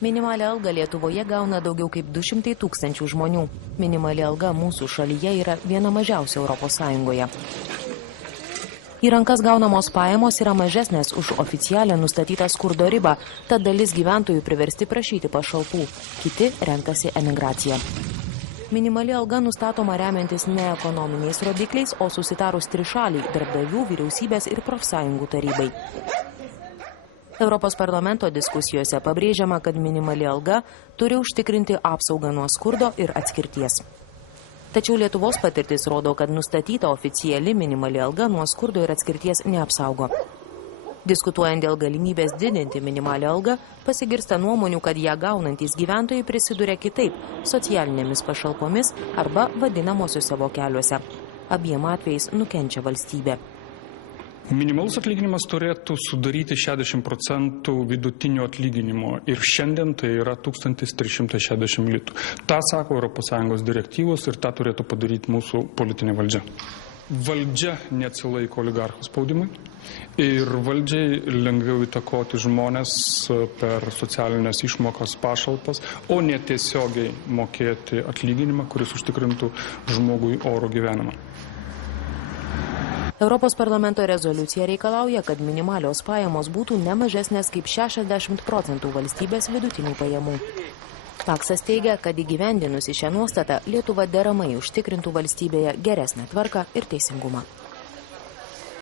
Minimalią algą Lietuvoje gauna daugiau kaip 200 tūkstančių žmonių. Minimali alga mūsų šalyje yra viena mažiausia Europos Sąjungoje. Į rankas gaunamos pajamos yra mažesnės už oficialią nustatytą skurdo ribą, tad dalis gyventojų priversti prašyti pašalpų, kiti renkasi emigraciją. Minimali alga nustatoma remiantis ne ekonominiais rodikliais, o susitarus trišaliai darbdavių, vyriausybės ir profsąjungų tarybai. Europos parlamento diskusijose pabrėžiama, kad minimali alga turi užtikrinti apsaugą nuo skurdo ir atskirties. Tačiau Lietuvos patirtis rodo, kad nustatyta oficiali minimali alga nuo skurdo ir atskirties neapsaugo. Diskutuojant dėl galimybės didinti minimalią algą, pasigirsta nuomonių, kad ją gaunantys gyventojai prisiduria kitaip – socialinėmis pašalpomis arba vadinamosiuose vokeliuose. Abiem atvejais nukenčia valstybė. Minimalus atlyginimas turėtų sudaryti 60% vidutinio atlyginimo ir šiandien tai yra 1360 litų. Ta sako ES direktyvos ir tą turėtų padaryti mūsų politinė valdžia. Valdžia neatsilaiko oligarchų spaudimui ir valdžiai lengviau įtakoti žmonės per socialinės išmokas pašalpas, o netiesiogiai mokėti atlyginimą, kuris užtikrintų žmogui orų gyvenimą. Europos parlamento rezoliucija reikalauja, kad minimalios pajamos būtų ne mažesnės kaip 60% valstybės vidutinių pajamų. Paksas teigia, kad įgyvendinusi šią nuostatą Lietuva deramai užtikrintų valstybėje geresnę tvarką ir teisingumą.